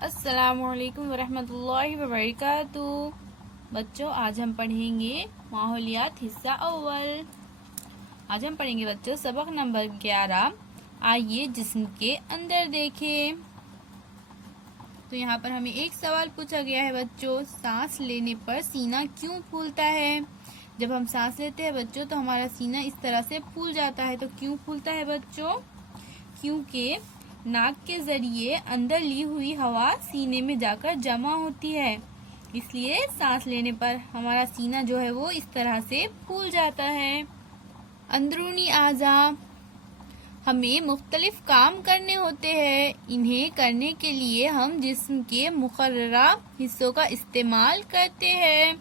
السلام علیکم ورحمۃ اللہ وبرکاتہ۔ بچوں آج ہم پڑھیں گے ماحولیات حصہ اول۔ آج ہم پڑھیں گے بچوں سبق نمبر 11۔ آئیے جسم کے اندر دیکھیں۔ تو یہاں پر ہمیں ایک سوال پوچھا گیا ہے بچوں، سانس لینے پر سینہ کیوں پھولتا ہے؟ جب ہم سانس لیتے ہیں بچوں تو ہمارا سینہ اس طرح سے پھول جاتا ہے۔ تو کیوں پھولتا ہے بچوں؟ کیونکہ ناک کے ذریعے اندر لی ہوئی ہوا سینے میں جا کر جمع ہوتی ہے، اس لیے سانس لینے پر ہمارا سینہ جو ہے وہ اس طرح سے پھول جاتا ہے۔ اندرونی اعضاء، ہمیں مختلف کام کرنے ہوتے ہیں، انہیں کرنے کے لیے ہم جسم کے مقررہ حصوں کا استعمال کرتے ہیں۔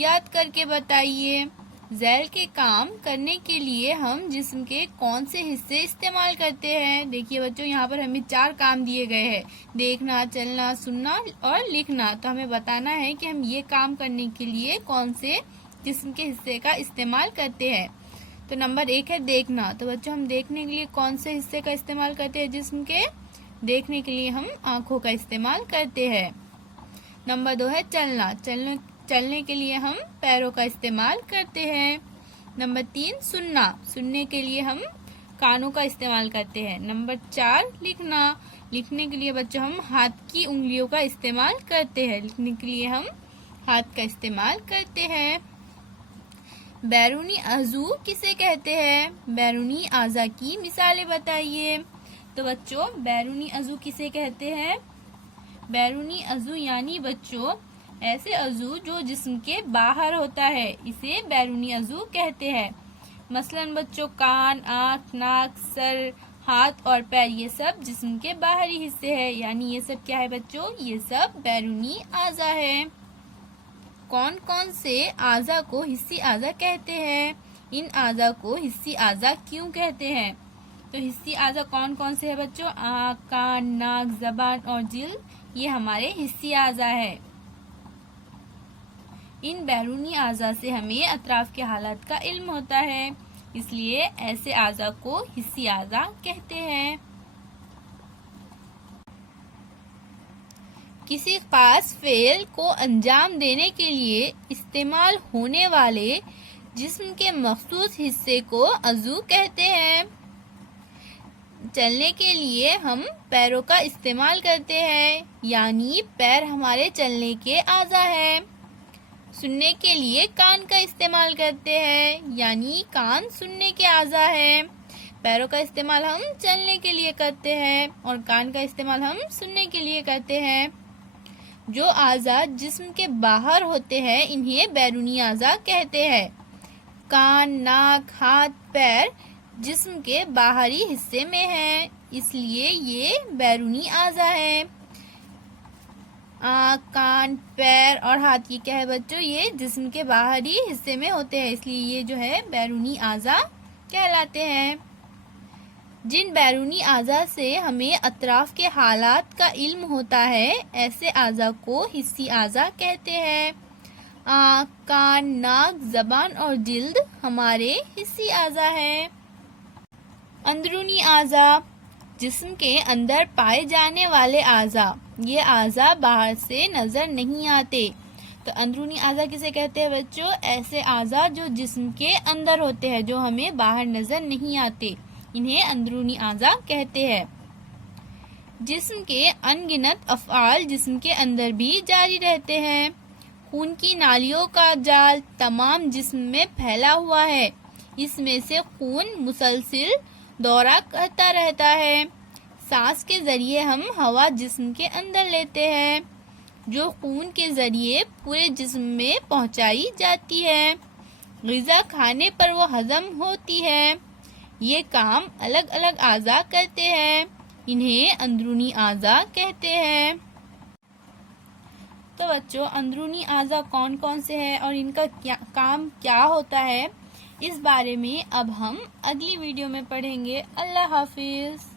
یاد کر کے بتائیے، ذیل کے کام کرنے کے لیے ہم جسم کے کون سے حصے استعمال کرتے ہیں؟ دیکھیے بچوں یہاں پر ہمیں 4 کام دیے گئے ہیں، دیکھنا، چلنا، سننا اور لکھنا۔ تو ہمیں بتانا ہے کہ ہم یہ کام کرنے کے لیے کون سے جسم کے حصے کا استعمال کرتے ہیں۔ تو نمبر 1 ہے دیکھنا۔ تو بچوں ہم دیکھنے کے لیے کون سے حصے کا استعمال کرتے ہیں جسم کے؟ دیکھنے کے لیے ہم آنکھوں کا استعمال کرتے ہیں۔ نمبر 2 ہے چلنا۔ چلنے کے لیے ہم پیروں کا استعمال کرتے ہیں۔ نمبر 3 سننا۔ سننے کے لیے ہم کانوں کا استعمال کرتے ہیں۔ نمبر 4 لکھنا۔ لکھنے کے لیے بچوں ہم ہاتھ کی انگلیوں کا استعمال کرتے ہیں۔ لکھنے کے لیے ہم ہاتھ کا استعمال کرتے ہیں۔ بیرونی عضو کسے کہتے ہیں؟ بیرونی اعضاء کی مثالیں بتائیے۔ تو بچوں بیرونی عضو کسے کہتے ہیں؟ بیرونی عضو یعنی بچوں ایسے عضو جو جسم کے باہر ہوتا ہے، اسے بیرونی عضو کہتے ہیں۔ مثلاً بچوں کان، آنکھ، ناک، سر، ہاتھ اور پیر یہ سب جسم کے باہری حصے ہیں، یعنی یہ سب کیا ہے بچوں؟ یہ سب بیرونی اعضاء ہیں۔ کون کون سے اعضاء کو حسی اعضاء کہتے ہیں؟ ان اعضاء کو حسی اعضاء کیوں کہتے ہیں؟ تو حسی اعضاء کون کون سے ہیں بچوں؟ آنکھ، کان، ناک، زبان اور جلد، یہ ہمارے حسی اعضاء ہیں۔ ان بیرونی اعضاء سے ہمیں اطراف کے حالات کا علم ہوتا ہے، اس لیے ایسے اعضاء کو حسی اعضاء کہتے ہیں۔ کسی خاص فعل کو انجام دینے کے لیے استعمال ہونے والے جسم کے مخصوص حصے کو عضو کہتے ہیں۔ چلنے کے لیے ہم پیروں کا استعمال کرتے ہیں، یعنی پیر ہمارے چلنے کے اعضاء ہیں۔ سننے کے لیے کان کا استعمال کرتے ہیں، یعنی کان سننے کے اعضاء ہیں۔ پیروں کا استعمال ہم چلنے کے لیے کرتے ہیں اور کان کا استعمال ہم سننے کے لیے کرتے ہیں۔ جو اعضاء جسم کے باہر ہوتے ہیں انہیں بیرونی اعضاء کہتے ہیں۔ کان، ناک، ہاتھ، پیر جسم کے باہری حصے میں ہیں، اس لیے یہ بیرونی اعضاء ہیں۔ آنکھ، کان، پیر اور ہاتھ کی کیا ہے بچوں؟ یہ جسم کے باہری حصے میں ہوتے ہیں، اس لیے یہ جو ہے بیرونی اعضاء کہلاتے ہیں۔ جن بیرونی اعضاء سے ہمیں اطراف کے حالات کا علم ہوتا ہے، ایسے اعضاء کو حسی اعضاء کہتے ہیں۔ آنکھ، کان، ناک، زبان اور جلد ہمارے حسی اعضاء ہیں۔ اندرونی اعضاء، جسم کے اندر پائے جانے والے اعضاء، یہ اعضاء باہر سے نظر نہیں آتے۔ تو اندرونی اعضاء کسے کہتے ہیں بچوں؟ ایسے اعضاء جو جسم کے اندر ہوتے ہیں، جو ہمیں باہر نظر نہیں آتے، انہیں اندرونی اعضاء کہتے ہیں۔ جسم کے ان گنت افعال جسم کے اندر بھی جاری رہتے ہیں۔ خون کی نالیوں کا جال تمام جسم میں پھیلا ہوا ہے، اس میں سے خون مسلسل دورہ کرتا رہتا ہے۔ سانس کے ذریعے ہم ہوا جسم کے اندر لیتے ہیں، جو خون کے ذریعے پورے جسم میں پہنچائی جاتی ہے۔ غذا کھانے پر وہ ہضم ہوتی ہے۔ یہ کام الگ الگ اعضاء کرتے ہیں، انہیں اندرونی اعضاء کہتے ہیں۔ تو بچوں اندرونی اعضاء کون کون سے ہیں اور ان کا کام کیا ہوتا ہے، اس بارے میں اب ہم اگلی ویڈیو میں پڑھیں گے۔ اللہ حافظ۔